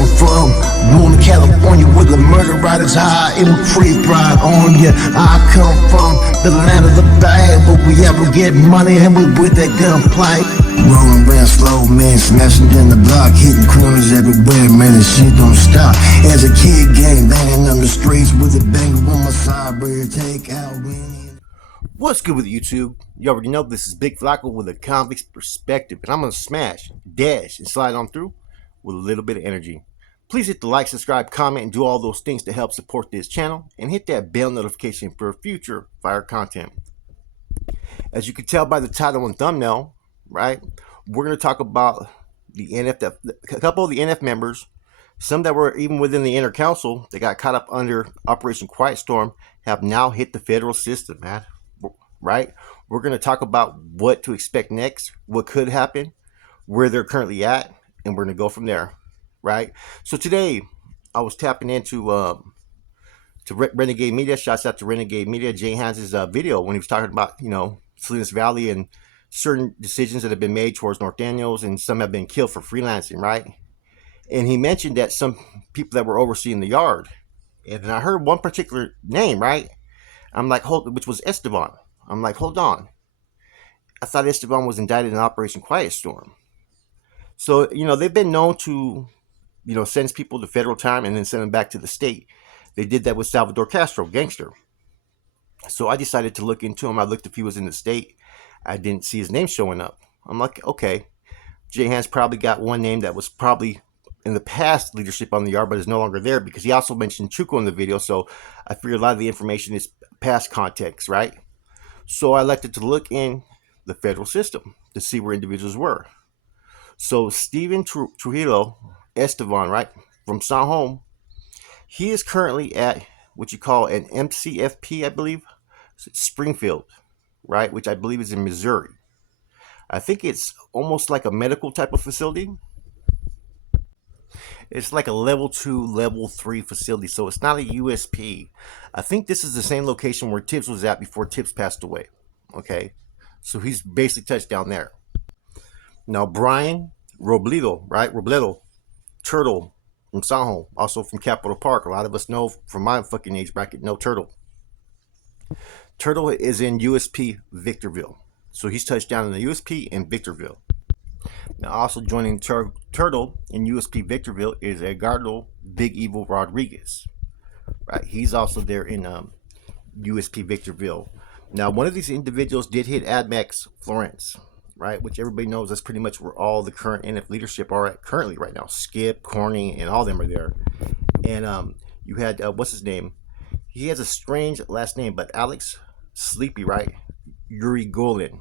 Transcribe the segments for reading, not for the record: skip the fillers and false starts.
come from, Northern California, where the murder rate is high and we creep right on ya. I come from the land of the bad, but we ever get money and we with that gunplay. Rolling around slow, man, smashing down the block, hitting corners everywhere, man, this shit don't stop. As a kid, gang banging on the streets with a banger on my side, where take out winning. What's good with YouTube? You already know this is Big Flacco with a convict's perspective, and I'm gonna smash, dash, and slide on through with a little bit of energy. Please hit the like, subscribe, comment, and do all those things to help support this channel, and hit that bell notification for future fire content. As you can tell by the title and thumbnail, right, we're gonna talk about the NF, a couple of the NF members, some that were even within the inner council that got caught up under Operation Quiet Storm, have now hit the federal system, man. Right? We're going to talk about what to expect next, what could happen, where they're currently at, and we're going to go from there. Right? So today, I was tapping into Renegade Media. Shouts out to Renegade Media. Jay Hans's video when he was talking about, Salinas Valley and certain decisions that have been made towards North Daniels, and some have been killed for freelancing, right? And he mentioned that some people that were overseeing the yard, and I heard one particular name, right? I'm like, which was Esteban. I'm like, hold on. I thought Esteban was indicted in Operation Quiet Storm. So, they've been known to, send people to federal time and then send them back to the state. They did that with Salvador Castro, gangster. So I decided to look into him. I looked if he was in the state. I didn't see his name showing up. I'm like, okay. Jay Hans probably got one name that was probably in the past leadership on the yard, but is no longer there, because he also mentioned Chuco in the video. So I figured a lot of the information is past context, right? So I elected to look in the federal system to see where individuals were. So Steven Trujillo Esteban, right, from San Home, he is currently at what you call an MCFP, I believe, Springfield, right, which I believe is in Missouri. I think it's almost like a medical type of facility. It's like a level 2, level 3 facility, so it's not a USP. I think this is the same location where Tibbs was at before Tibbs passed away. Okay, so he's basically touched down there. Now, Brian Robledo, right? Robledo, Turtle from San, also from Capitol Park. A lot of us know from my fucking age bracket, know Turtle. Turtle is in USP Victorville. So he's touched down in the USP in Victorville. Now, also joining Turtle in USP Victorville is Edgardo Big Evil Rodriguez. Right, he's also there in USP Victorville. Now, one of these individuals did hit AdMax Florence, right, which everybody knows that's pretty much where all the current NF leadership are at currently right now. Skip, Corny, and all of them are there. And you had, what's his name? He has a strange last name, but Alex Sleepy, right? Yuri Golin.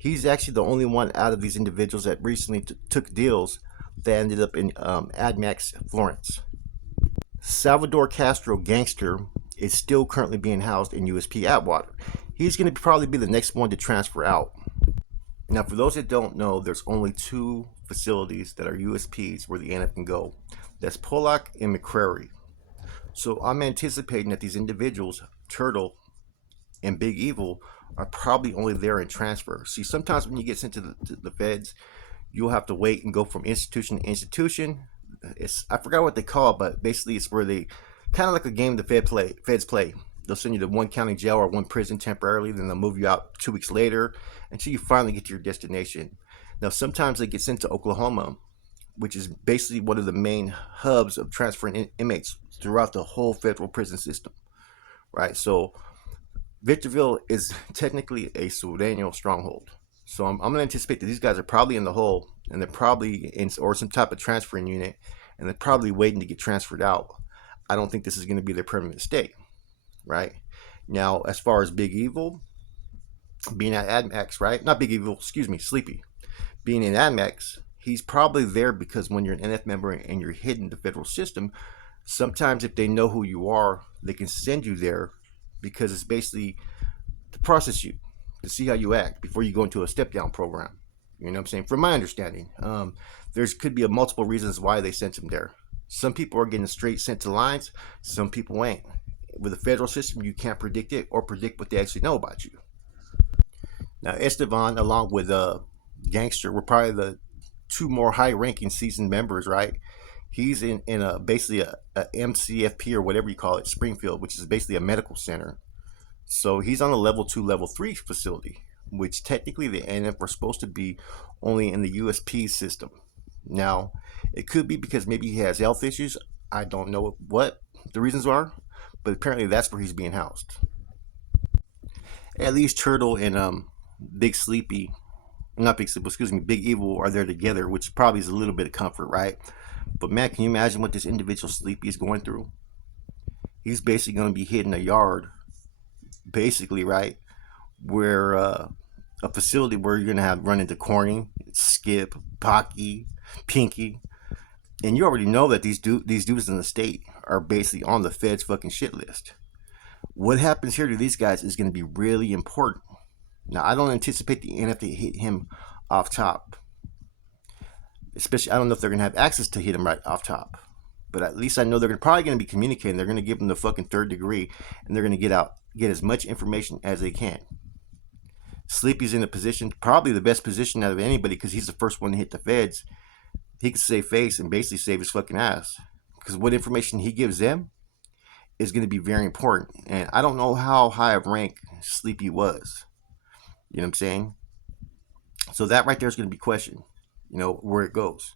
He's actually the only one out of these individuals that recently took deals that ended up in AdMax Florence. Salvador Castro, gangster, is still currently being housed in USP Atwater. He's going to probably be the next one to transfer out. Now, for those that don't know, there's only 2 facilities that are USPs where the NF can go. That's Pollock and McCrary. So I'm anticipating that these individuals, Turtle and Big Evil, are probably only there in transfer. See, sometimes when you get sent to the feds, you'll have to wait and go from institution to institution. I forgot what they call it, but basically it's where they, kind of like a game the feds play. They'll send you to one county jail or one prison temporarily, then they'll move you out 2 weeks later until you finally get to your destination. Now, sometimes they get sent to Oklahoma, which is basically one of the main hubs of transferring inmates throughout the whole federal prison system, right? So Victorville is technically a Sureño stronghold. So I'm going to anticipate that these guys are probably in the hole, and they're probably in or some type of transferring unit, and they're probably waiting to get transferred out. I don't think this is going to be their permanent stay, right? Now, as far as Big Evil being at AdMax, right? Not Big Evil, excuse me, Sleepy. Being in AdMax, he's probably there because when you're an NF member and you're hidden the federal system, sometimes if they know who you are, they can send you there because it's basically to process you, to see how you act before you go into a step-down program. You know what I'm saying? From my understanding, there's could be multiple reasons why they sent him there. Some people are getting straight sent to lines. Some people ain't. With the federal system, you can't predict it or predict what they actually know about you. Now, Esteban, along with Gangster, were probably the 2 more high-ranking seasoned members, right? He's in a basically a MCFP or whatever you call it, Springfield, which is basically a medical center. So he's on a level 2, level 3 facility, which technically the NF are supposed to be only in the USP system. Now, it could be because maybe he has health issues. I don't know what the reasons are, but apparently that's where he's being housed. At least Turtle and Big Sleepy, not Big Sleepy, excuse me, Big Evil are there together, which probably is a little bit of comfort, right? But man, can you imagine what this individual Sleepy is going through? He's basically going to be hitting a yard, basically, right? Where a facility where you're gonna have run into Corny, Skip, Pocky, Pinky, and you already know that these dudes in the state are basically on the Fed's fucking shit list. What happens here to these guys is going to be really important. Now, I don't anticipate the NF to hit him off top. Especially, I don't know if they're going to have access to hit him right off top. But at least I know they're probably going to be communicating. They're going to give him the fucking third degree, and they're going to get as much information as they can. Sleepy's in a position, probably the best position out of anybody, because he's the first one to hit the feds. He can save face and basically save his fucking ass. Because what information he gives them is going to be very important. And I don't know how high of rank Sleepy was. You know what I'm saying? So that right there is going to be questioned, where it goes.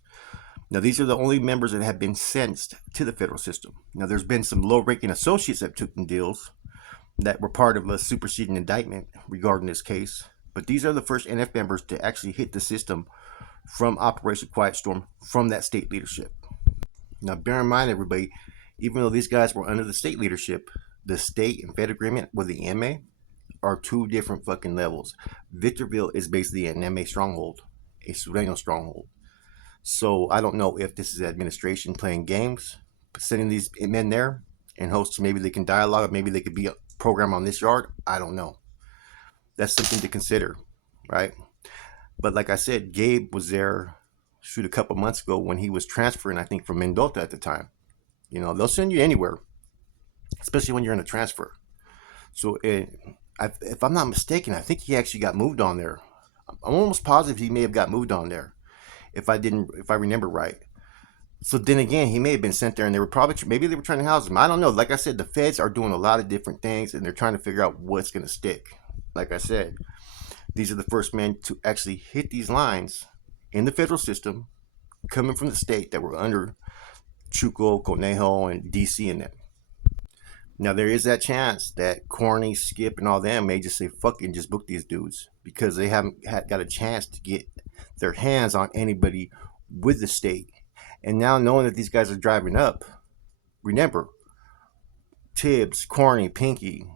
Now, these are the only members that have been sentenced to the federal system. Now, there's been some low-ranking associates that took in deals that were part of a superseding indictment regarding this case. But these are the first NF members to actually hit the system from Operation Quiet Storm from that state leadership. Now, bear in mind, everybody, even though these guys were under the state leadership, the state and Fed agreement with the MA are two different fucking levels. Victorville is basically an MA stronghold, a Sureño stronghold. So I don't know if this is administration playing games, sending these men there in hopes maybe they can dialogue, maybe they could be a program on this yard. I don't know. That's something to consider, right? But like I said, Gabe was there, a couple months ago when he was transferring, I think, from Mendota at the time. They'll send you anywhere, especially when you're in a transfer. So if I'm not mistaken, I think he actually got moved on there. I'm almost positive he may have got moved on there, if I remember right. So then again, he may have been sent there, and maybe they were trying to house him. I don't know. Like I said, the feds are doing a lot of different things, and they're trying to figure out what's going to stick. Like I said, these are the first men to actually hit these lines in the federal system, coming from the state that were under Chuco, Conejo, and DC in them. Now, there is that chance that Corny, Skip, and all them may just say, fuck it, and just book these dudes because they haven't got a chance to get their hands on anybody with the state. And now knowing that these guys are driving up, remember, Tibbs, Corny, Pinky,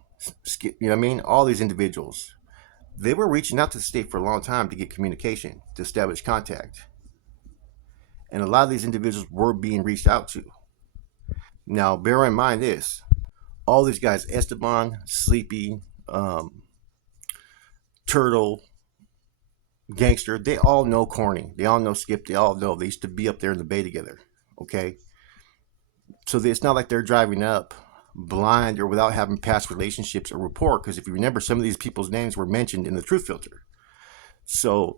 Skip, you know what I mean? All these individuals, they were reaching out to the state for a long time to get communication, to establish contact. And a lot of these individuals were being reached out to. Now, bear in mind this. All these guys, Esteban, Sleepy, Turtle, Gangster, they all know Corny. They all know Skip. They all know. They used to be up there in the bay together. Okay? So it's not like they're driving up blind or without having past relationships or rapport, because if you remember, some of these people's names were mentioned in the truth filter. So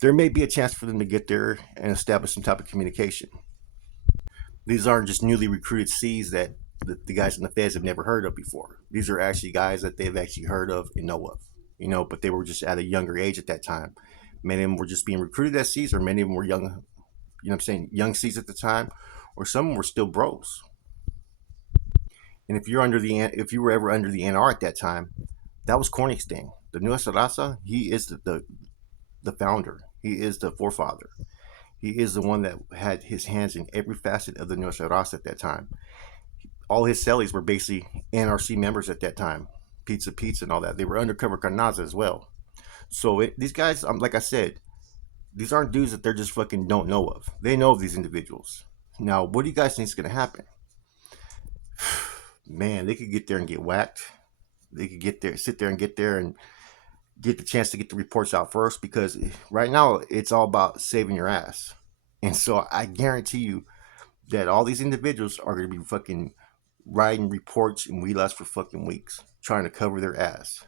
there may be a chance for them to get there and establish some type of communication. These aren't just newly recruited C's that the guys in the feds have never heard of before. These are actually guys that they've actually heard of and know of, but they were just at a younger age at that time. Many of them were just being recruited as C's, or many of them were young, young C's at the time, or some of them were still bros. And if you were ever under the NR at that time, that was Corny's thing. The Nuestra, he is the founder. He is the forefather. He is the one that had his hands in every facet of the Nuestra at that time. All his cellies were basically NRC members at that time. Pizza and all that. They were undercover carnaza as well. So these guys, like I said, these aren't dudes that they're just fucking don't know of. They know of these individuals. Now, what do you guys think is going to happen? Man, they could get there and get whacked. They could sit there and get the chance to get the reports out first, because right now it's all about saving your ass. And so I guarantee you that all these individuals are going to be fucking writing reports and wheelouts for fucking weeks, trying to cover their ass,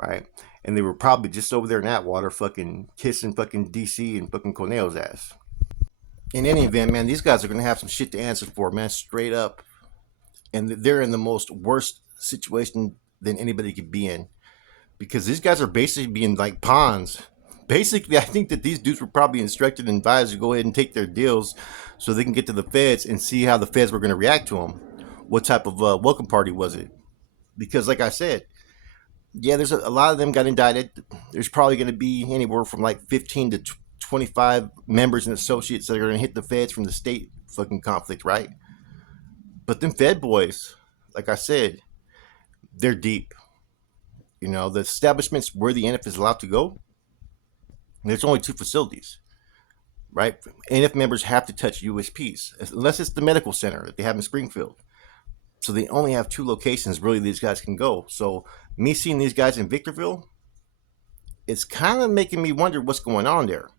right? And they were probably just over there in Atwater fucking kissing fucking DC and fucking Corneo's ass. in any event, man, these guys are going to have some shit to answer for, man, straight up. And they're in the most worst situation than anybody could be in, because these guys are basically being like pawns. Basically, I think that these dudes were probably instructed and advised to go ahead and take their deals so they can get to the feds and see how the feds were going to react to them. What type of welcome party was it? Because, like I said, yeah, there's a lot of them got indicted. There's probably going to be anywhere from like 15 to 25 members and associates that are going to hit the feds from the state fucking conflict, right? But them Fed boys, like I said, they're deep. You know, the establishments where the NF is allowed to go, there's only 2 facilities, right? NF members have to touch USPs, unless it's the medical center that they have in Springfield. So they only have 2 locations really these guys can go. So me seeing these guys in Victorville, it's kind of making me wonder what's going on there.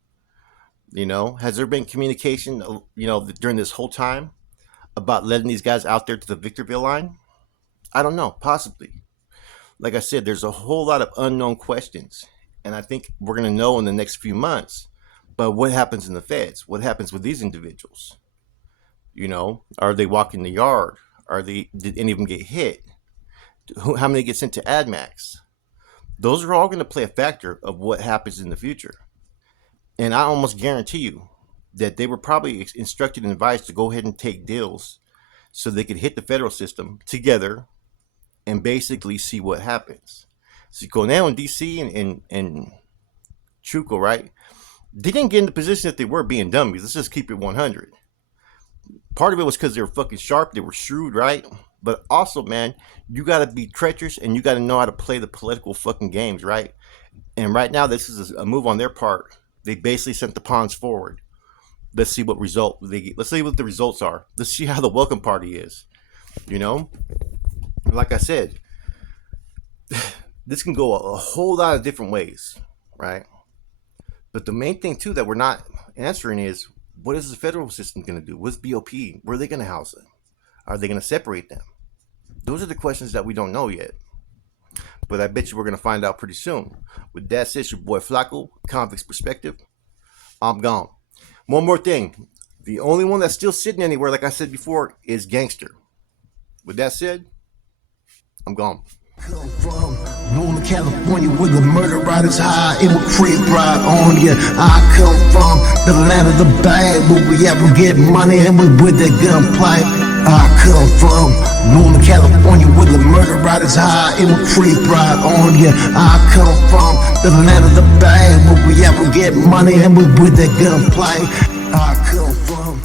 You know, has there been communication, you know, during this whole time about letting these guys out there to the Victorville line? I don't know, possibly. Like I said, there's a whole lot of unknown questions, and I think we're going to know in the next few months. But what happens in the feds? What happens with these individuals? You know, are they walking the yard? Did any of them get hit? How many get sent to AdMax? Those are all going to play a factor of what happens in the future. And I almost guarantee you that they were probably instructed and advised to go ahead and take deals so they could hit the federal system together and basically see what happens. So Cornell and DC and Chuco, right? They didn't get in the position that they were being dummies. Let's just keep it 100. Part of it was because they were fucking sharp. They were shrewd, right? But also, man, you got to be treacherous and you got to know how to play the political fucking games, right? And right now, this is a move on their part. They basically sent the pawns forward. Let's see what result they get. Let's see what the results are. Let's see how the welcome party is. You know? Like I said, this can go a whole lot of different ways, right? But the main thing, too, that we're not answering is, what is the federal system going to do? What's BOP? Where are they going to house them? Are they going to separate them? Those are the questions that we don't know yet. But I bet you we're going to find out pretty soon. With that said, your boy Flacco, Convict's Perspective. I'm gone. One more thing. The only one that's still sitting anywhere, like I said before, is Gangster. With that said, I'm gone. Come from Northern California where the murder rate is high, it will creep right on you. I come from the land of the bad, where we ever get money and we with that gunplay. I come from Northern California where the murder rate is high, it will creep right on you. I come from the land of the bad, where we ever get money and we with that gunplay. I come from